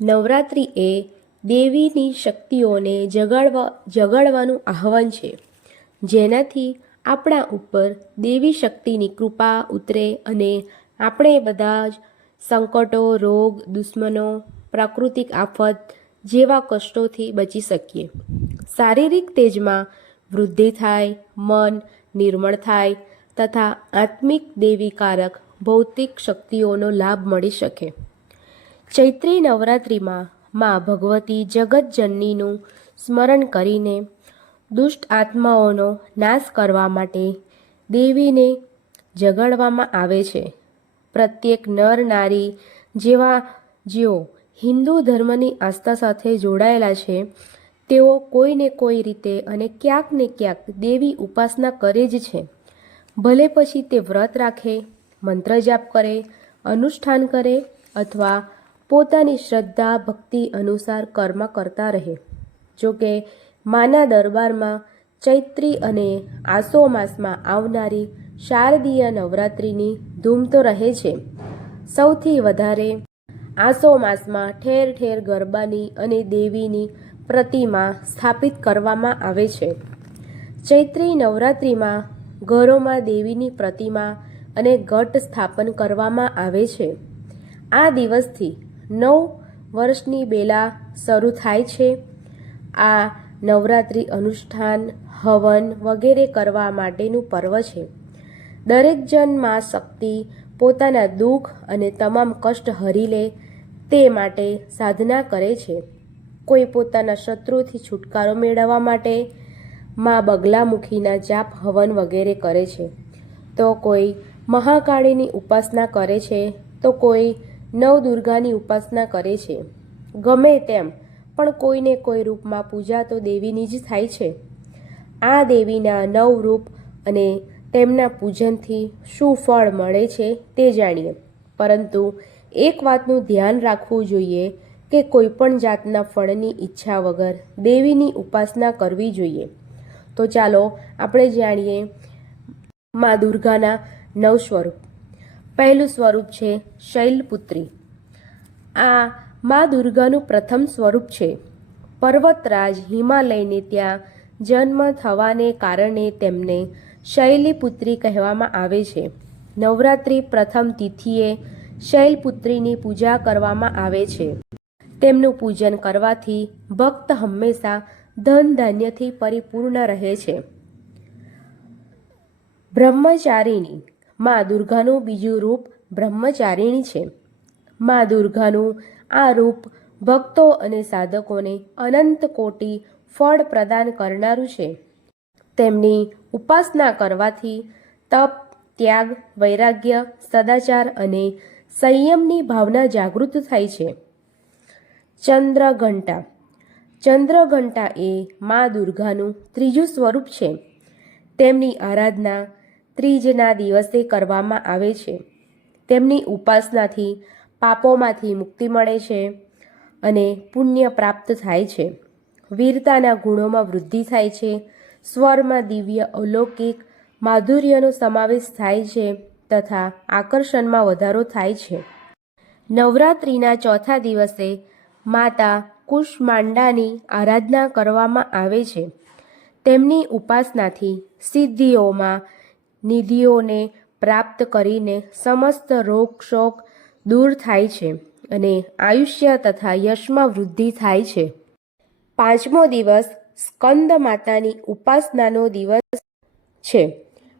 નવરાત્રિ એ દેવીની શક્તિઓને જગાડવાનું આહ્વાન છે, જેનાથી આપણા ઉપર દેવી શક્તિની કૃપા ઉતરે અને આપણે બધા જ સંકટો, રોગ, દુશ્મનો, પ્રાકૃતિક આફત જેવા કષ્ટોથી બચી શકીએ. શારીરિક તેજમાં વૃદ્ધિ થાય, મન નિર્મળ થાય તથા આત્મિક દેવીકારક ભૌતિક શક્તિઓનો લાભ મળી શકે. ચૈત્રી નવરાત્રિમાં મા ભગવતી જગતજનનીનું સ્મરણ કરીને દુષ્ટ આત્માઓનો નાશ કરવા માટે દેવીને જગાડવામાં આવે છે. પ્રત્યેક નર નારી જેઓ હિન્દુ ધર્મની આસ્થા સાથે જોડાયેલા છે, તેઓ કોઈને કોઈ રીતે અને ક્યાંક ને ક્યાંક દેવી ઉપાસના કરે જ છે. ભલે પછી તે વ્રત રાખે, મંત્ર જાપ કરે, અનુષ્ઠાન કરે અથવા પોતાની શ્રદ્ધા ભક્તિ અનુસાર કર્મ કરતા રહે. જોકે માના દરબારમાં ચૈત્રી અને આસો માસમાં આવનારી શારદીય નવરાત્રિની ધૂમ તો રહે છે. સૌથી વધારે આસો માસમાં ઠેર ઠેર ગરબાની અને દેવીની પ્રતિમા સ્થાપિત કરવામાં આવે છે. ચૈત્રી નવરાત્રિમાં ઘરોમાં દેવીની પ્રતિમા અને ઘટ સ્થાપન કરવામાં આવે છે. આ દિવસથી 9 વર્ષની બેલા શરૂ થાય છે. આ નવરાત્રિ અનુષ્ઠાન, હવન વગેરે કરવા માટેનું પર્વ છે. દરેક જન માં શક્તિ પોતાના દુઃખ અને તમામ કષ્ટ હરી લે તે માટે સાધના કરે છે. કોઈ પોતાના શત્રુથી છુટકારો મેળવવા માટે મા બગલામુખીના જાપ હવન વગેરે કરે છે, તો કોઈ મહાકાળીની ઉપાસના કરે છે, તો કોઈ નવદુર્ગાની ઉપાસના કરે છે. ગમે તેમ પણ કોઈને કોઈ રૂપમાં પૂજા તો દેવીની જ થાય છે. આ દેવીના 9 રૂપ અને તેમના પૂજનથી શું ફળ મળે છે તે જાણીએ. પરંતુ એક વાતનું ધ્યાન રાખવું જોઈએ કે કોઈ પણ જાતના ફળની ઈચ્છા વગર દેવીની ઉપાસના કરવી જોઈએ. તો ચાલો આપણે જાણીએ મા દુર્ગાના 9 સ્વરૂપ. પહેલું સ્વરૂપ છે શૈલપુત્રી. આ મા દુર્ગાનું પ્રથમ સ્વરૂપ છે. પર્વતરાજ હિમાલયને ત્યાં જન્મ થવાને કારણે તેમને શૈલપુત્રી કહેવામાં આવે છે. નવરાત્રિ પ્રથમ તિથિએ શૈલપુત્રીની પૂજા કરવામાં આવે છે. તેમનું પૂજન કરવાથી ભક્ત હંમેશા ધન ધાન્યથી પરિપૂર્ણ રહે છે. બ્રહ્મચારિણી. મા દુર્ગાનું બીજું રૂપ બ્રહ્મચારિણી છે. મા દુર્ગાનું આ રૂપ ભક્તો અને સાધકોને અનંત કોટી ફળ પ્રદાન કરનારું છે. તેમની ઉપાસના કરવાથી તપ, ત્યાગ, વૈરાગ્ય, સદાચાર અને સંયમની ભાવના જાગૃત થાય છે. ચંદ્રઘંટા. ચંદ્રઘંટા એ મા દુર્ગાનું ત્રીજું સ્વરૂપ છે. તેમની આરાધના ત્રીજના દિવસે કરવામાં આવે છે. તેમની ઉપાસનાથી પાપોમાંથી મુક્તિ મળે છે અને પુણ્ય પ્રાપ્ત થાય છે. વીરતાના ગુણોમાં વૃદ્ધિ થાય છે. સ્વરમાં દિવ્ય અલૌકિક માધુર્યનો સમાવેશ થાય છે તથા આકર્ષણમાં વધારો થાય છે. નવરાત્રિના ચોથા દિવસે માતા કુષ્માંડાની આરાધના કરવામાં આવે છે. તેમની ઉપાસનાથી સિદ્ધિઓમાં નિધિઓને પ્રાપ્ત કરીને સમસ્ત રોગ શોક દૂર થાય છે અને આયુષ્ય તથા યશમાં વૃદ્ધિ થાય છે. પાંચમો દિવસ સ્કંદ માતાની ઉપાસનાનો દિવસ છે.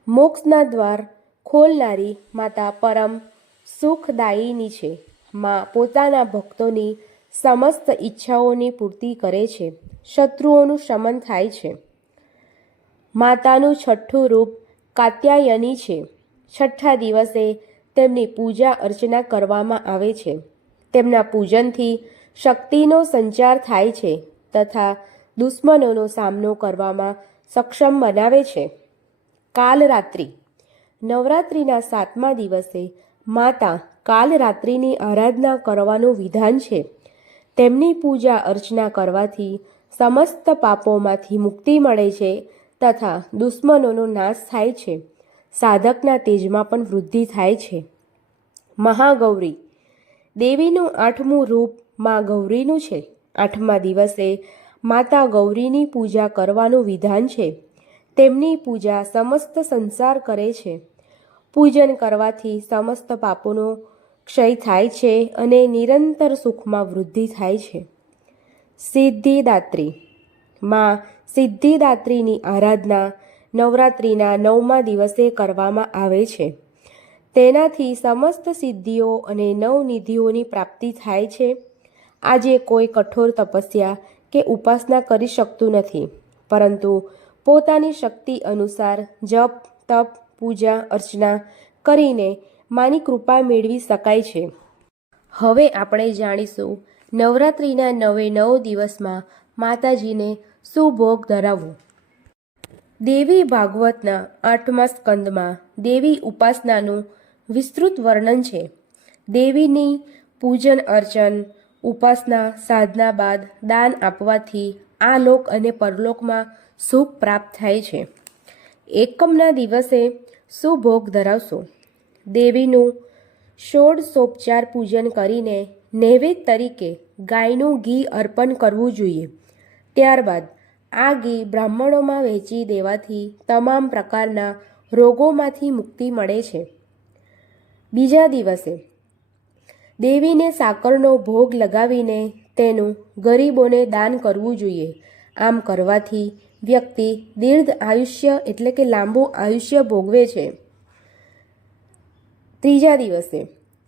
મોક્ષના દ્વાર ખોલનારી માતા પરમ સુખદાયિની છે. મા પોતાના ભક્તોની સમસ્ત ઈચ્છાઓની પૂર્તિ કરે છે. શત્રુઓનું શમન થાય છે. માતાનું છઠ્ઠું રૂપ કાત્યાયની છે. છઠ્ઠા દિવસે તેમની પૂજા અર્ચના કરવામાં આવે છે. તેમના પૂજનથી શક્તિનો સંચાર થાય છે તથા દુશ્મનોનો સામનો કરવામાં સક્ષમ બનાવે છે. કાલરાત્રિ. નવરાત્રિના 7મા દિવસે માતા કાલરાત્રિની આરાધના કરવાનું વિધાન છે. તેમની પૂજા અર્ચના કરવાથી સમસ્ત પાપોમાંથી મુક્તિ મળે છે તથા દુશ્મનોનો નાશ થાય છે. સાધકના તેજમાં પણ વૃદ્ધિ થાય છે. મહાગૌરી. દેવીનું 8મું રૂપ મા ગૌરીનું છે. 8મા દિવસે માતા ગૌરીની પૂજા કરવાનું વિધાન છે. તેમની પૂજા સમસ્ત સંસાર કરે છે. પૂજન કરવાથી સમસ્ત પાપોનો ક્ષય થાય છે અને નિરંતર સુખમાં વૃદ્ધિ થાય છે. સિદ્ધિદાત્રી માં સિદ્ધિદાત્રીની આરાધના નવરાત્રિના 9મા દિવસે કરવામાં આવે છે. તેનાથી સમસ્ત સિદ્ધિઓ અને નવનિધિઓની પ્રાપ્તિ થાય છે. આજે કોઈ કઠોર તપસ્યા કે ઉપાસના કરી શકતું નથી, પરંતુ પોતાની શક્તિ અનુસાર જપ, તપ, પૂજા અર્ચના કરીને માની કૃપા મેળવી શકાય છે. હવે આપણે જાણીશું નવરાત્રિના 9 દિવસમાં માતાજીને શું ભોગ ધરાવવો. દેવી ભાગવતના 8મા સ્કંદમાં દેવી ઉપાસનાનું વિસ્તૃત વર્ણન છે. દેવીની પૂજન અર્ચન, ઉપાસના, સાધના બાદ દાન આપવાથી આ લોક અને પરલોકમાં સુખ પ્રાપ્ત થાય છે. એકમના દિવસે શું ભોગ ધરાવશો? દેવીનું ષોડશોપચાર પૂજન કરીને નૈવેદ્ય તરીકે ગાયનું ઘી અર્પણ કરવું જોઈએ. ત્યારબાદ આ ઘી બ્રાહ્મણોમાં વહેંચી દેવાથી તમામ પ્રકારના રોગોમાંથી મુક્તિ મળે છે. બીજા દિવસે દેવીને સાકરનો ભોગ લગાવીને તેનું ગરીબોને દાન કરવું જોઈએ. આમ કરવાથી વ્યક્તિ દીર્ઘ આયુષ્ય એટલે કે લાંબુ આયુષ્ય ભોગવે છે. ત્રીજા દિવસે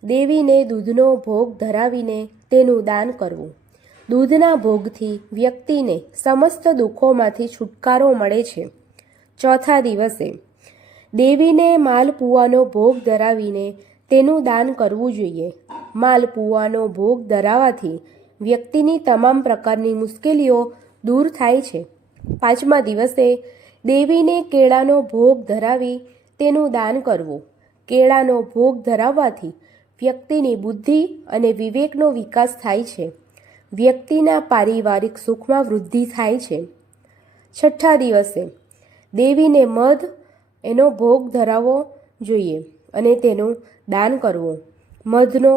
દેવીને દૂધનો ભોગ ધરાવીને તેનું દાન કરવું. દૂધના ભોગથી વ્યક્તિને સમસ્ત દુઃખોમાંથી છુટકારો મળે છે. ચોથા દિવસે દેવીને માલપુઆનો ભોગ ધરાવીને તેનું દાન કરવું જોઈએ. માલપુઆનો ભોગ ધરાવવાથી વ્યક્તિની તમામ પ્રકારની મુશ્કેલીઓ દૂર થાય છે. પાંચમા દિવસે દેવીને કેળાનો ભોગ ધરાવી તેનું દાન કરવું. કેળાનો ભોગ ધરાવવાથી વ્યક્તિની બુદ્ધિ અને વિવેકનો વિકાસ થાય છે. વ્યક્તિના પારિવારિક સુખમાં વૃદ્ધિ થાય છે. છઠ્ઠા દિવસે દેવીને મધ એનો ભોગ ધરાવવો જોઈએ અને તેનું દાન કરવું. મધનો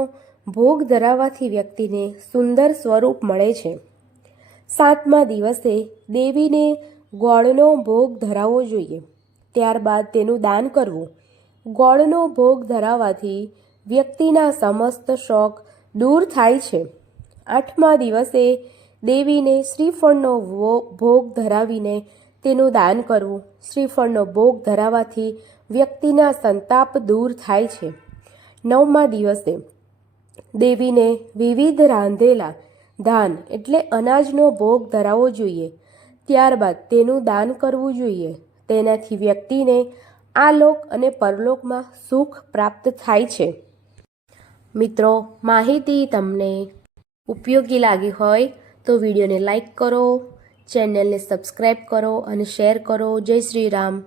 ભોગ ધરાવવાથી વ્યક્તિને સુંદર સ્વરૂપ મળે છે. સાતમા દિવસે દેવીને ગોળનો ભોગ ધરાવવો જોઈએ. ત્યારબાદ તેનું દાન કરવું. ગોળનો ભોગ ધરાવવાથી વ્યક્તિના સમસ્ત શોખ દૂર થાય છે. આઠમા દિવસે દેવીને શ્રીફળનો ભોગ ધરાવીને તેનું દાન કરવું. શ્રીફળનો ભોગ ધરાવવાથી વ્યક્તિના સંતાપ દૂર થાય છે. નવમા દિવસે દેવીને વિવિધ રાંધેલા ધાન એટલે અનાજનો ભોગ ધરાવવો જોઈએ. ત્યારબાદ તેનું દાન કરવું જોઈએ. તેનાથી વ્યક્તિને આ લોક અને પરલોકમાં સુખ પ્રાપ્ત થાય છે. મિત્રો, માહિતી તમને ઉપયોગી લાગી હોય તો વિડીયોને લાઈક કરો, ચેનલને સબસ્ક્રાઈબ કરો અને શેર કરો. જય શ્રી રામ.